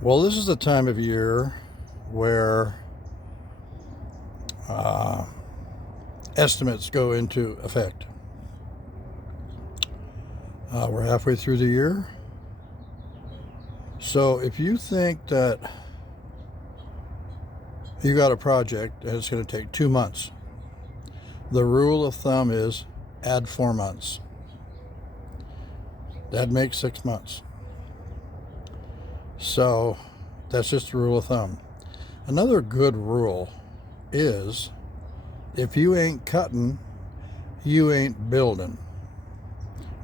Well, this is the time of year where uh, estimates go into effect. We're halfway through the year. So if you think that you got a project and it's going to take 2 months, the rule of thumb is add 4 months. That makes 6 months. So that's just the rule of thumb. Another good rule is if you ain't cutting, you ain't building.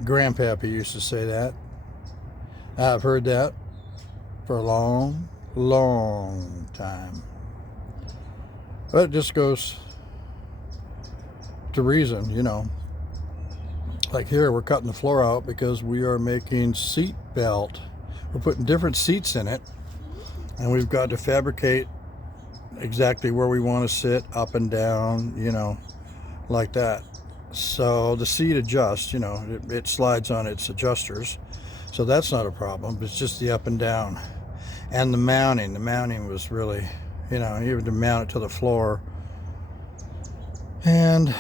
Grandpappy used to say that. I've heard that for a long, long time. But it just goes to reason. Like here, we're cutting the floor out because we are making seat belt. We're putting different seats in it, and we've got to fabricate exactly where we want to sit, up and down, like that. So the seat adjusts, it slides on its adjusters. So that's not a problem. It's just the up and down. And the mounting. The mounting was really, you had to mount it to the floor. And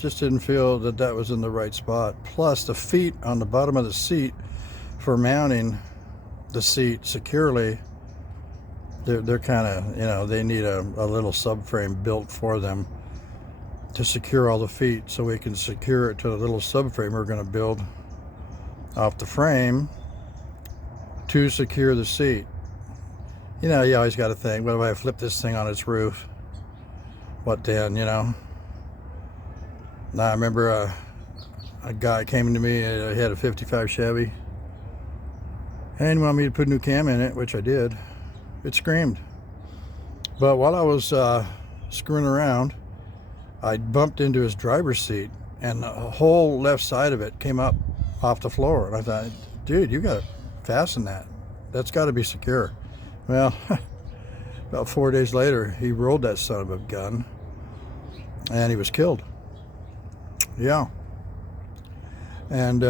just didn't feel that that was in the right spot. Plus the feet on the bottom of the seat for mounting the seat securely, they're kind of, they need a little subframe built for them to secure all the feet, so we can secure it to the little subframe we're going to build off the frame to secure the seat. You always got to think, what if I flip this thing on its roof? What then, Now I remember a guy came to me, he had a 55 Chevy, and he wanted me to put a new cam in it, which I did. It screamed. But while I was screwing around, I bumped into his driver's seat, and the whole left side of it came up off the floor. And I thought, dude, you got to fasten that. That's got to be secure. Well, about 4 days later, he rolled that son of a gun, and he was killed. Yeah. And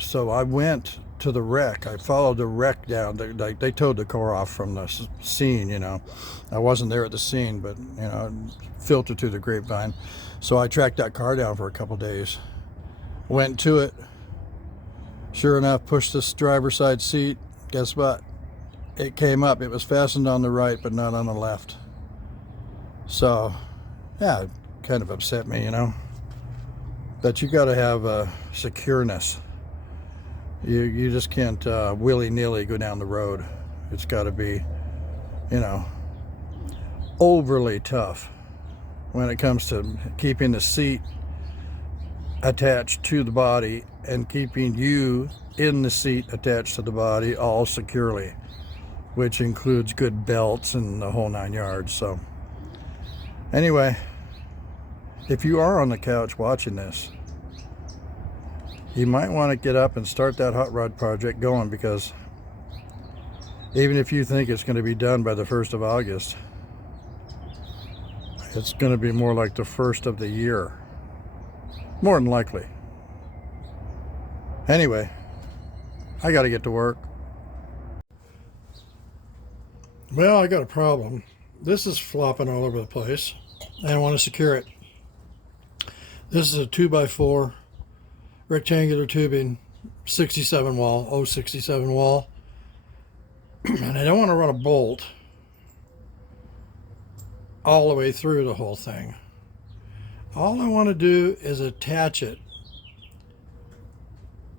so I went to the wreck. I followed the wreck down. They towed the car off from the scene, I wasn't there at the scene, but, filtered through the grapevine. So I tracked that car down for a couple days. Went to it. Sure enough, pushed this driver's side seat. Guess what? It came up. It was fastened on the right, but not on the left. So, yeah, it kind of upset me, But you got to have secureness. You just can't willy-nilly go down the road. It's got to be, overly tough when it comes to keeping the seat attached to the body and keeping you in the seat attached to the body all securely, which includes good belts and the whole 9 yards. So anyway, if you are on the couch watching this, you might want to get up and start that hot rod project going, because even if you think it's going to be done by the 1st of August, it's going to be more like the 1st of the year. More than likely. Anyway, I got to get to work. Well, I got a problem. This is flopping all over the place, and I want to secure it. This is a 2x4 rectangular tubing, 67 wall, 067 wall, and I don't want to run a bolt all the way through the whole thing. All I want to do is attach it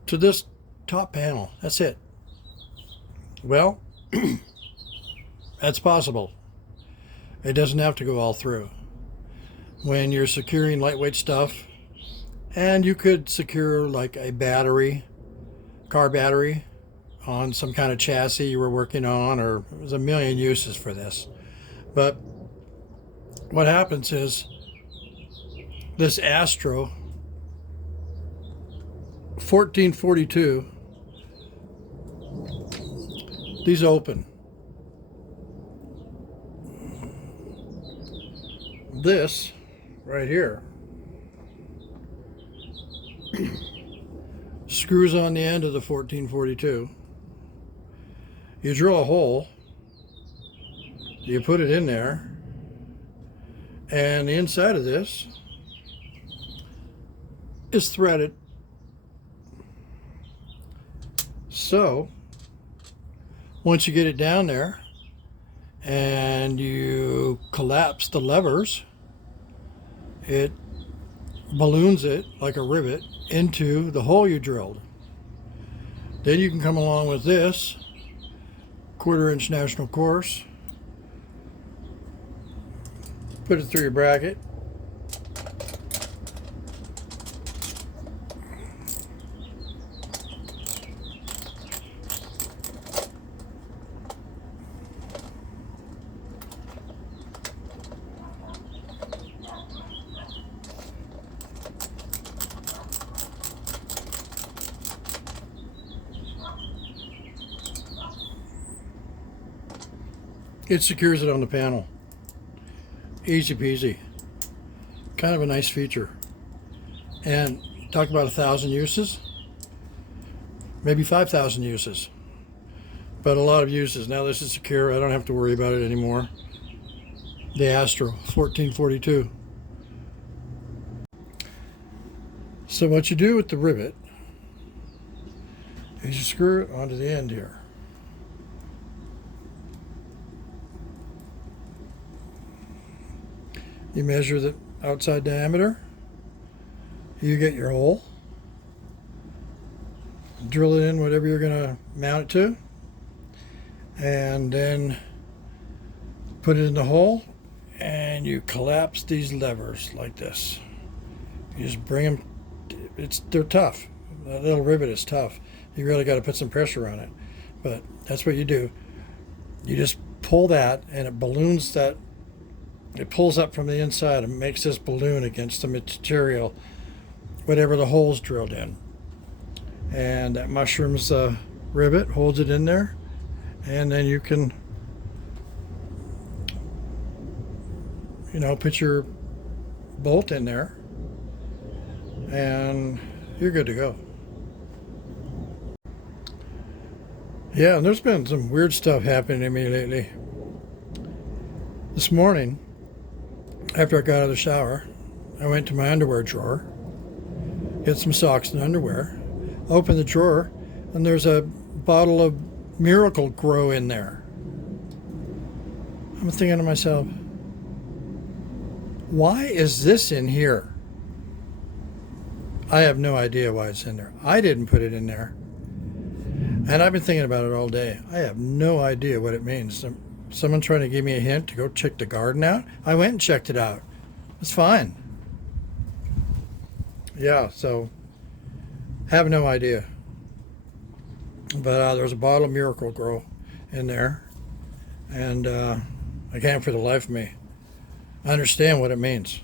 to this top panel. That's it. Well, that's possible. It doesn't have to go all through. When you're securing lightweight stuff, and you could secure like a battery, car battery, on some kind of chassis you were working on, or there's a million uses for this. But what happens is this Astro 1442, these open. This right here screws on the end of the 1442. You drill a hole You put it in there, and the inside of this is threaded. So once you get it down there and you collapse the levers, it balloons it like a rivet into the hole you drilled. Then you can come along with this 1/4-inch national course, put it through your bracket, it secures it on the panel. Easy peasy. Kind of a nice feature. And talk about 1,000 uses, maybe 5,000 uses, but a lot of uses. Now this is secure. I don't have to worry about it anymore. The Astro 1442. So what you do with the rivet is you screw it onto the end here. You measure the outside diameter, you get your hole, drill it in whatever you're going to mount it to, and then put it in the hole, and you collapse these levers like this. You just bring them, they're tough. That little rivet is tough. You really got to put some pressure on it, but that's what you do. You just pull that, and it balloons that. It pulls up from the inside and makes this balloon against the material, whatever the hole's drilled in. And that mushroom's rivet holds it in there, and then you can, put your bolt in there, and you're good to go. Yeah, and there's been some weird stuff happening to me lately. This morning, after I got out of the shower, I went to my underwear drawer, get some socks and underwear, open the drawer, and there's a bottle of Miracle Grow in there. I'm thinking to myself, why is this in here? I have no idea why it's in there. I didn't put it in there. And I've been thinking about it all day. I have no idea what it means. Someone trying to give me a hint to go check the garden out. I went and checked it out. It's fine. Yeah, so have no idea. But there's a bottle of Miracle Grow in there, and I can't for the life of me understand what it means.